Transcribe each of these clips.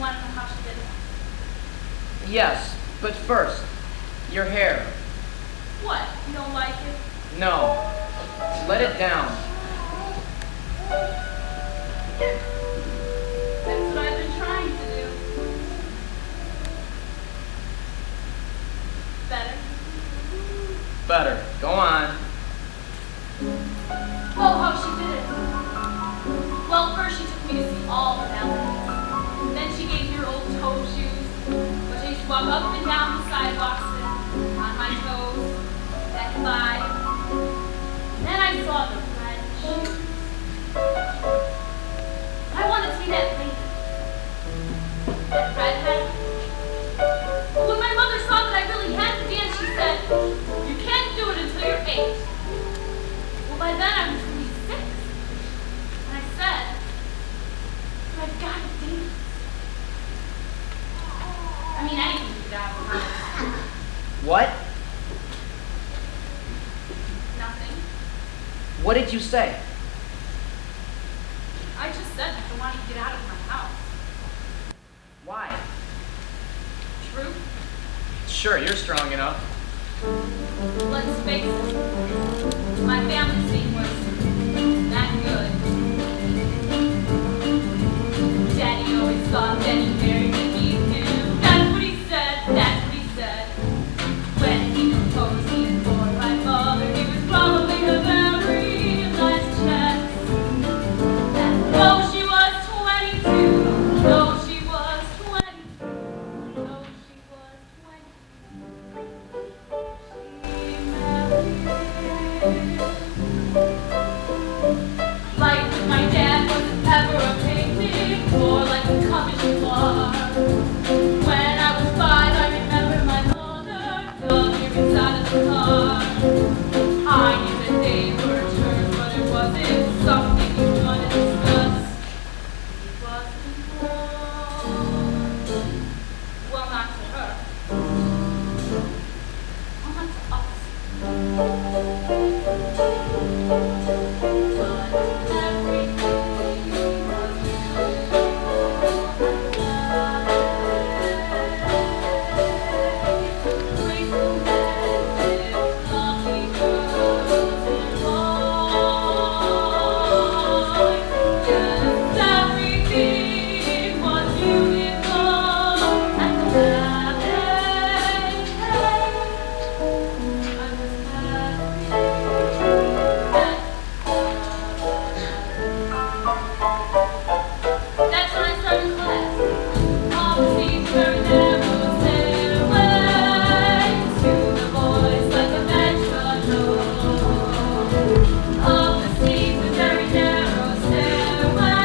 want to know how she did it? Yes, but first, your hair. What? You don't like it? No. Let it down. That's what I've been trying to do. Better? Better. Go on. Oh, how she did it. Well, first she took me to see all her ballets. Then she gave me her old toe shoes, which I used to walk up and down the sidewalks in, on my toes, back and by. And then I saw the red shoes. I wanted to be that lady. That redhead. But when my mother saw that I really had to dance, she said, "You can't do it until you're 8. Well, by then I was really 6. And I said, "I've got to dance." I mean, anything to get out of the house. What? Nothing. What did you say? I just said I wanted to get out of my house. Why? True? Sure, you're strong enough. Let's face it. My family scene was not good. Daddy always thought that he married me too. That's what he said. That's what he said. When he proposed me for my mother, he was probably the very last chance. And though she was 22, though she was 22, though she was 22, she married. Life with my dad wasn't ever a picnic or like a commission bar. When I was 5, I remember my mother dug me inside of the car. I knew that they were terms, but it wasn't something you want to discuss. It wasn't wrong. Well, not to her. Well, not to us. But everything was That's when I started class. All the seats were never stairway to the voice like a metronome. All the seats were very narrow stairway.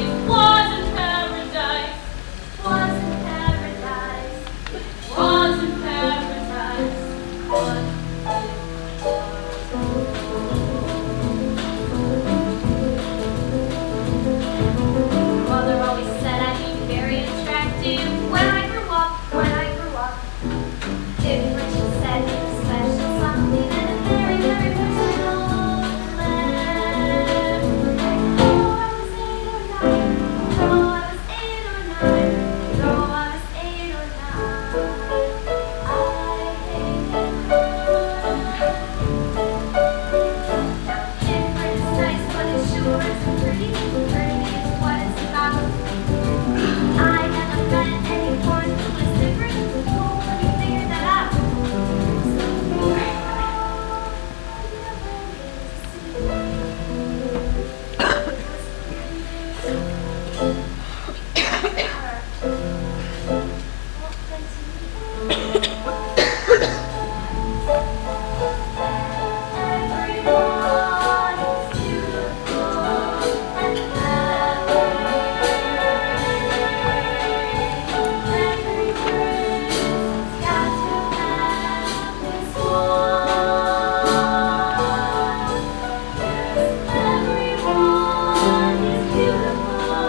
It wasn't paradise. Wasn't paradise. Wasn't paradise. What Mother always said I'd be very attractive when I grew up, when I grew up. Different, she said, special something and a very, very personal land. Though I was 8 or 9, though I was 8 or 9, though I was 8 or 9, I hated her. Now different is nice, but it sure isn't pretty. Pretty is what it's about. I never met anyone who was different. Oh, let me figure that out. Everyone is beautiful and clever. Every person's got to have this one. Everyone is beautiful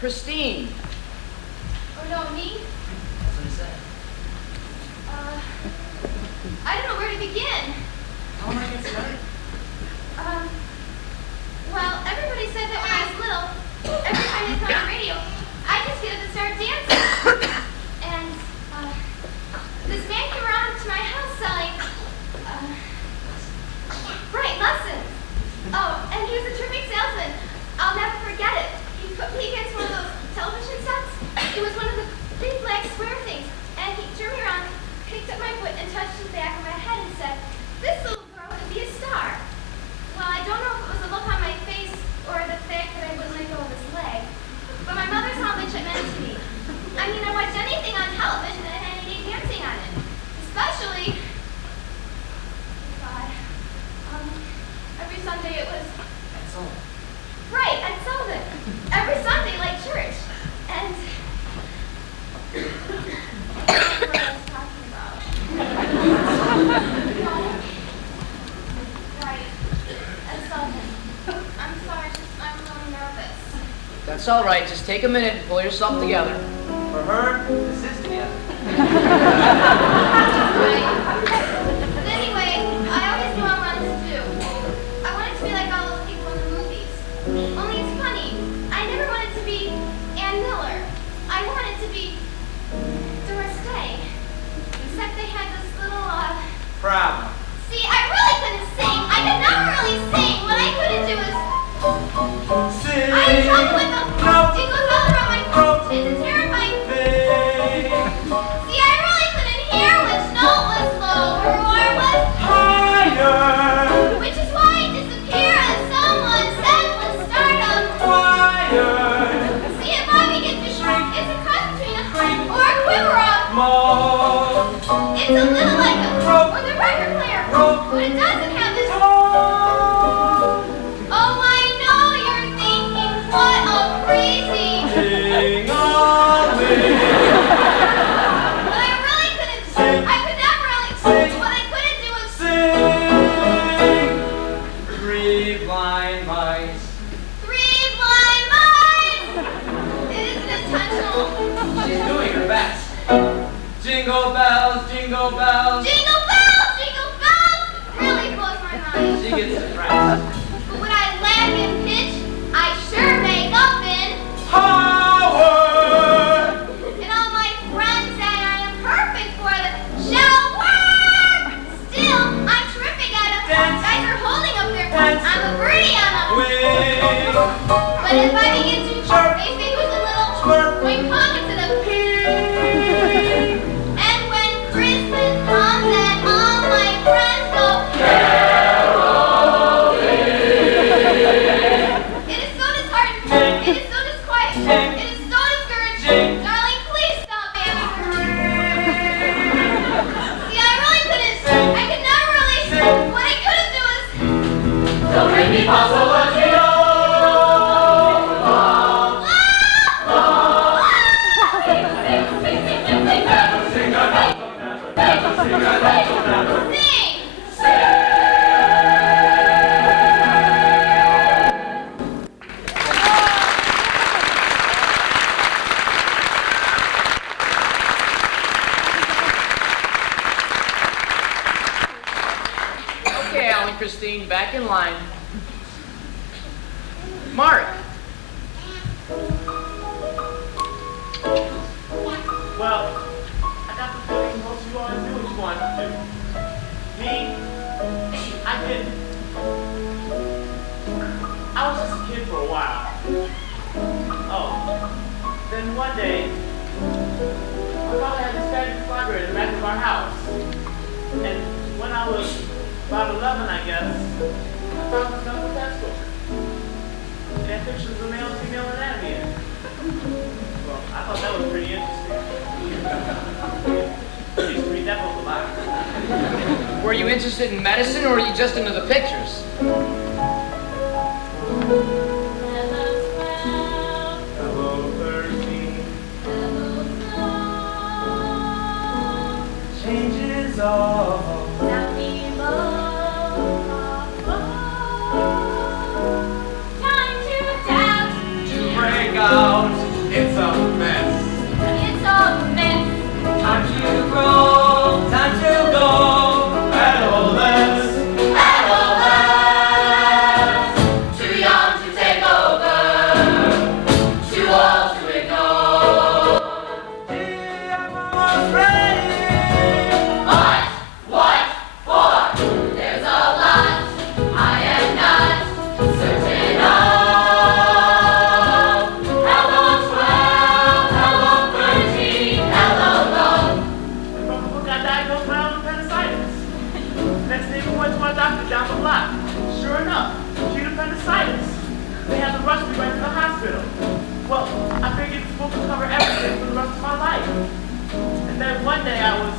Christine. Oh no, me? That's what he said. I don't know where to begin. How am I getting started? Well, everybody said that when I was little, every time they put on the radio, I just get up and start dancing. And, this man came around to my house selling, right, lessons. Oh, and he was a terrific salesman. I'll never forget it. He put me against one of those television sets. It was one of the big black square things. And he turned me around, picked up my foot, and touched the back of my head and said, "This little girl could be a star." Well, I don't know if it was the look on my face or the fact that I wouldn't let go of his leg, but my mother saw how much it meant to me. I mean, I watched anything on television that had any dancing on it. Especially, God, every Sunday it was, That's all. right, at Sullivan. Every Sunday, like church. And, I don't know what I was talking about. No. Right, at Sullivan. I'm sorry, I'm really nervous. That's all right. Just take a minute and pull yourself together. For her, this is together. Right. But anyway, I always knew what I wanted to do. I wanted to be like all those people in the movies. Only it's funny. I never wanted to be Ann Miller. I wanted to be Doris Day. Except they had this little, Problem. See, I really couldn't sing. I could never really sing. What I couldn't do is Sing. I had trouble with the No. jingles all around my throat. It's a terrifying. See, I really couldn't hear which note was lower or was Higher. which is why I disappear as someone said was stardom. Higher. See, if I begin to shrink, it's a cross between a creep or a quiver of. More. It's a little like a Rope. or the record player, Rope. but it doesn't have this. More. Oh, I know you're thinking, what a crazy. Sing away. But I really couldn't. Sing. I could never really. Sing. What I couldn't do was. Sing. Three blind mice. Three blind mice. It isn't intentional. She's doing her best. Jingle bells, jingle bells. Jingle bells, jingle bells. Really blows my mind. She gets depressed. But when I laugh in pitch, I sure make up in. Power. And all my friends say I am perfect for the show work. Still, I'm terrific at it. Dance. Guys are holding up their Dance. I'm a birdie on a. Wing. But if I begin to Sure. they say there's a little Sure. wing pocket to the. Ping. And when Christmas comes and all my friends go. It is so disheartening. It is so disquieting. It is so discouraging. Darling, please stop answering. See, I really couldn't. I could never really. What I couldn't do is. Do re mi fa sol la ti do. Sing. Okay, Al and Christine, back in line. Mark. Well, I got the feeling most of you always knew what you wanted to do. Me, I didn't. I was just a kid for a while. Oh, then one day, my father had this fabulous library in the back of our house. And when I was about 11, I guess, I found myself a textbook. It had pictures of male and female anatomy in it. Well, I thought that was pretty interesting. I used to read that book a lot. Were you interested in medicine or were you just into the pictures? Hello, 13. Changes all. Down below. Time to doubt. To break out. then one day I was